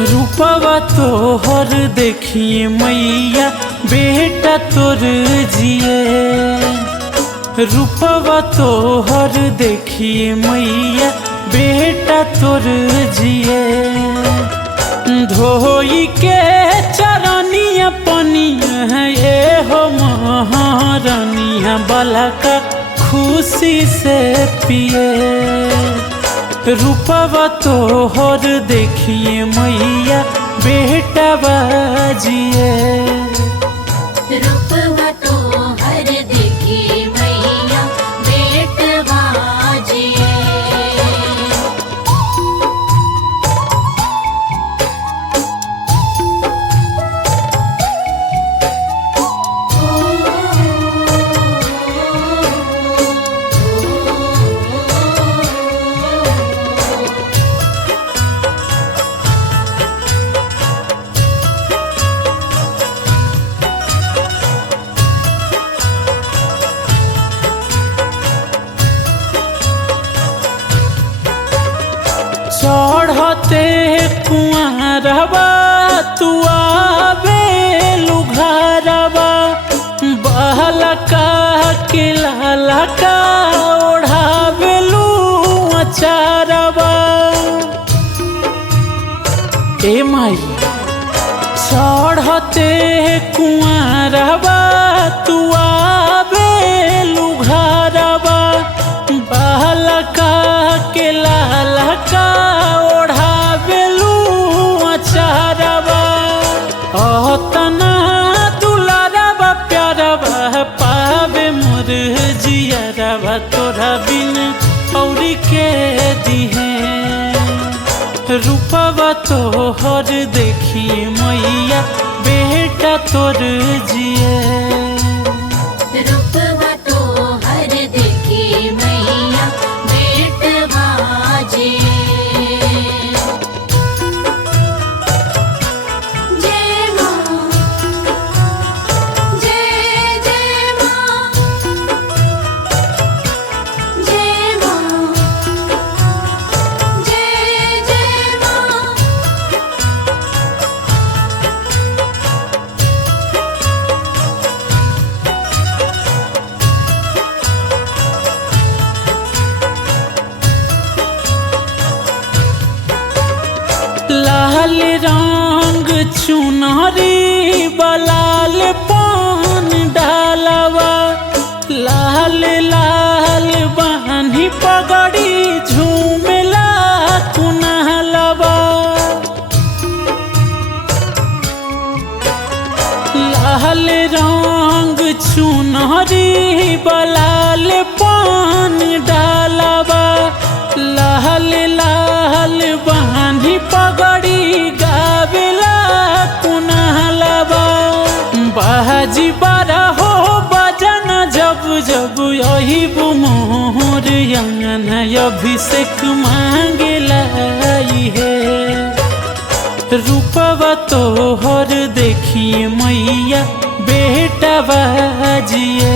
रूपवा तोहर देखिए मैया बेटा तोर जिए। रूपवा तोहर देखिए मैया बेटा तोर जिए। धोई के चरनिया पनिया ये हो महारानिया बाला का खुशी से पिए। रूपवा तोहर देखिए मैया बेटा बाजिए। रूपवा तोहर देखिए मैया बेटा बाजिए। चढ़ते कुआरवा तू आवेलु घरवा। बहलका के लालका ओढ़ावेलु अचारवा। ए माई चढ़ते कुआरवा तू आवेलु घरवा। बहलका के लालका ओढ़ावेलु अचारवा। तना दुलारवा प्यारवा पावे मोर जियरवा। तोरा बिन और के दिहे। रूपवा तोहर देखिए मैया बेटा तोर जिए। रूपवा तोहर देखिए मैया बेटा बाजिए। जय माँ जय जय माँ जय माँ जय जय माँ। लाल रंग चुनरी बलाल पान डालवा। लाल लाल बानी पगड़ी झूमेला कुनहलवा। लाल रंग चुनरी बलाल पान डालवा। लाल लाल बानी पगड़ी गावेला कुनहलवा। बाजी बारा हो बजन जब जब यही मोर अंगन अभिषेक मांगेला है। रूपवा तोहर देखिए मैया बेटा बाजिए।